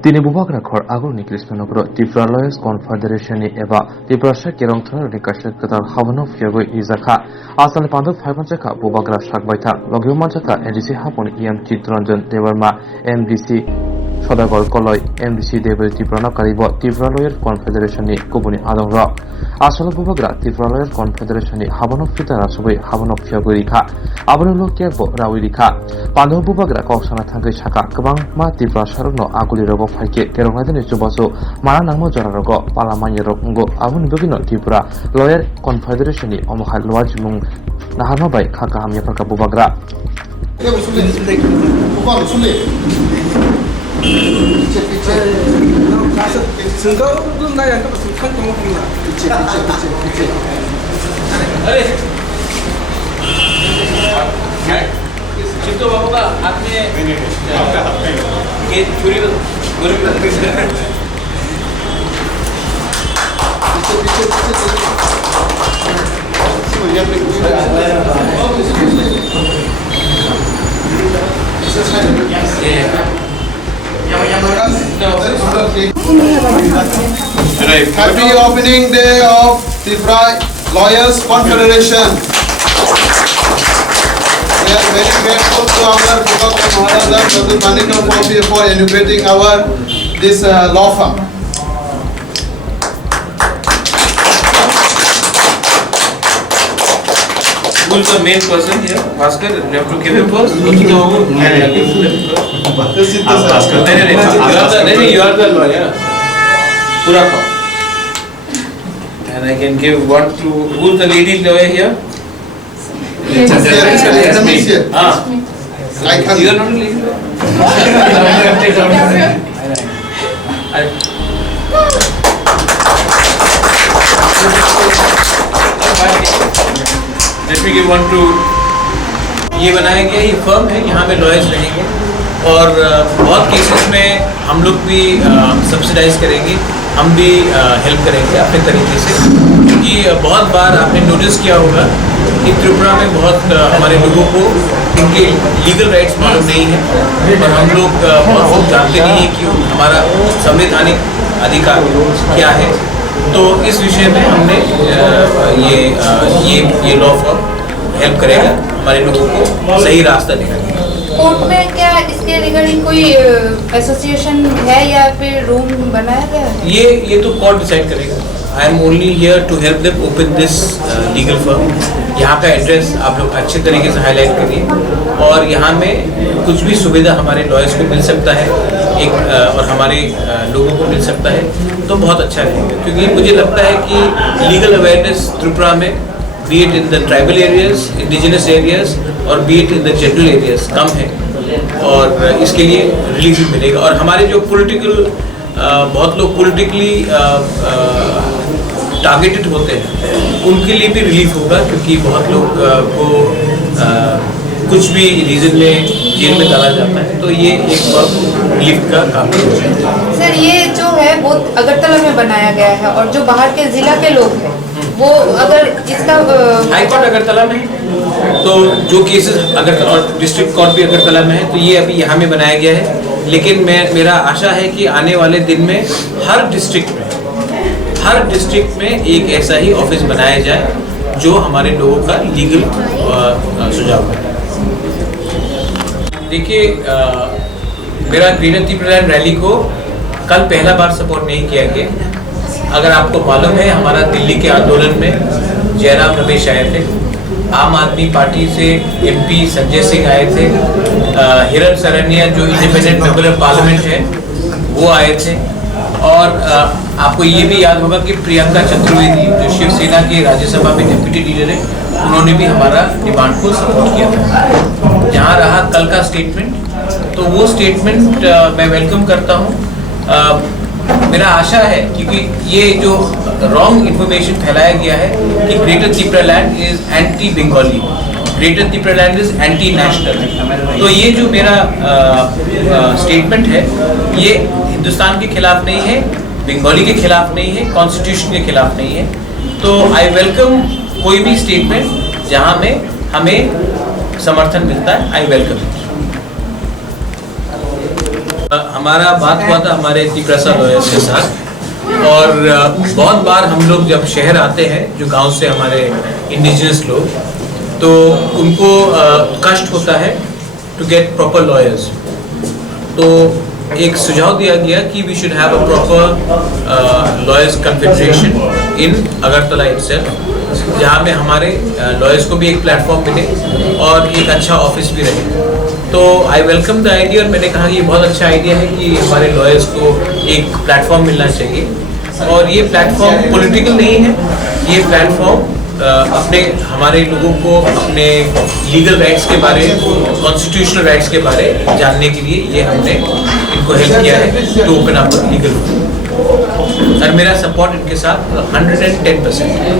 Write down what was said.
Tini bubagra khor agurni Krishnanagro Tripura Lawyers Confederation eba Tripura Kerong Tharani Kashak Katar Havanov Yago Izakha Asal Pandu 500 bubagra Shakbaita Logyomachaka NDC Hapon EM Chitranjan Devarma MDC সদাগর Kalai MDC দেবের Tripura Karib Tripura lawyer কনফেডারেশননি কুবুনি আদংর আসল বুবাগ্রা Tripura lawyer কনফেডারেশননি হাবানক ফিতা রাসবই হাবানক ফিয়াগৈ রিখা আবনো লোকিয়াবো রাউই রিখা পান্ধব বুবাগ্রা কক্সানা থাঙ্গৈ সাকা गोबां मा ত্রিপুরা সারনো আগুলি রগ ফাইকে কেরংনাদিনি চুবাসো মানা নাংমো জরারগ পালামানি রগ উঙ্গো আবনি বগিনো Tripura lawyer কনফেডারেশননি অমহাল লওয়াজ মুং নাহারমাবাই খাকা হামিয়াফাকা বুবাগ্রা Chintu बाबू का हाथ में ये छुरी तो गोली का Happy opening day of Tripura Lawyers Confederation. We are very grateful to our Bukaka Maharaja Pradeep Manikam for inaugurating our this law firm. Who is the main person here? Bhaskar, you have to give him first. You are the lawyer. Pura kho. And I can give one to who is the lady lawyer here? Yes, here. Ah. Like her. You are not a lady lawyer. Let me give one to ये बनाया गया ये firm है यहाँ पे lawyers रहेंगे और बहुत केसेस में हम लोग भी सब्सिडाइज करेंगे हम भी हेल्प करेंगे अपने तरीके से क्योंकि बहुत बार आपने नोटिस किया होगा कि त्रिपुरा में बहुत हमारे लोगों को इनके लीगल राइट्स मालूम नहीं है और हम लोग बहुत लोग जानते नहीं है कि हमारा संवैधानिक अधिकार क्या है। तो इस विषय में हमने ये लॉ फॉर्म हेल्प करेगा हमारे लोगों को सही रास्ता दिखाएगा। कोर्ट में क्या इसके रिगार्डिंग कोई एसोसिएशन है या फिर रूम बनाया गया है? ये तो कोर्ट डिसाइड करेगा। I am only here to help them open this legal firm. यहाँ का एड्रेस आप लोग अच्छे तरीके से हाईलाइट करिए और यहाँ में कुछ भी सुविधा हमारे लॉयर्स को मिल सकता है एक और हमारे लोगों को मिल सकता है तो बहुत अच्छा रहेगा क्योंकि मुझे लगता है कि लीगल अवेयरनेस त्रिपुरा में be it in the tribal areas indigenous areas और be it in the general areas कम है और इसके लिए रिलीफ भी मिलेगा और हमारे जो पॉलिटिकल बहुत लोग पॉलिटिकली टारगेटेड होते हैं उनके लिए भी रिलीफ होगा क्योंकि बहुत लोग को कुछ भी रीजन में जेल में डाला जाता है तो ये एक बहुत रिलीफ का काम है। सर ये जो है वो अगरतला में बनाया गया है और जो बाहर के जिला के लोग हैं वो अगर इसका हाईकोर्ट अगरतला में तो जो केसेस अगरतला और डिस्ट्रिक्ट कोर्ट भी अगरतला में है तो ये अभी यहाँ में बनाया गया है लेकिन मेरा आशा है कि आने वाले दिन में हर डिस्ट्रिक्ट में एक ऐसा ही ऑफिस बनाया जाए जो हमारे लोगों का लीगल सुझाव है। देखिए मेरा ग्रेटर त्रिपुरा रैली को कल पहला बार सपोर्ट नहीं किया गया। अगर आपको मालूम है हमारा दिल्ली के आंदोलन में जयराम रमेश आए थे, आम आदमी पार्टी से एमपी संजय सिंह आए थे, हिरण सरनिया जो इंडिपेंडेंट मेंबर ऑफ पार्लियामेंट है वो आए थे और आपको ये भी याद होगा कि प्रियंका चतुर्वेदी जो शिवसेना की राज्यसभा में डिप्टी लीडर है उन्होंने भी हमारा डिमांड को सपोर्ट किया था। जहाँ रहा कल का स्टेटमेंट तो वो स्टेटमेंट मैं वेलकम करता हूँ। मेरा आशा है क्योंकि ये जो रॉन्ग इन्फॉर्मेशन फैलाया गया है कि greater Tripura land is anti Bengali, greater Tripura land is anti national, तो ये जो मेरा स्टेटमेंट है ये हिंदुस्तान के खिलाफ नहीं है, बंगाली के खिलाफ नहीं है, कॉन्स्टिट्यूशन के खिलाफ नहीं है। तो आई वेलकम कोई भी स्टेटमेंट जहाँ में हमें समर्थन मिलता है, आई वेलकम। हमारा बात हुआ था हमारे तिप्रसा लॉयर्स के साथ और बहुत बार हम लोग जब शहर आते हैं जो गांव से हमारे इंडिजिनस लोग तो उनको कष्ट होता है टू गेट प्रॉपर लॉयर्स। तो एक सुझाव दिया गया कि we should have a proper lawyers confederation in Agartala itself, जहाँ में हमारे लॉयर्स को भी एक प्लेटफॉर्म मिले और एक अच्छा ऑफिस भी रहे। तो आई वेलकम द आइडिया और मैंने कहा कि ये बहुत अच्छा आइडिया है कि हमारे लॉयर्स को एक प्लेटफॉर्म मिलना चाहिए और ये प्लेटफॉर्म पॉलिटिकल नहीं है, ये प्लेटफॉर्म अपने हमारे लोगों को अपने लीगल राइट्स के बारे, कॉन्स्टिट्यूशनल राइट्स के बारे जानने के लिए ये हमने इनको हेल्प किया है टू ओपन अप लीगल। और मेरा सपोर्ट इनके साथ 110% है।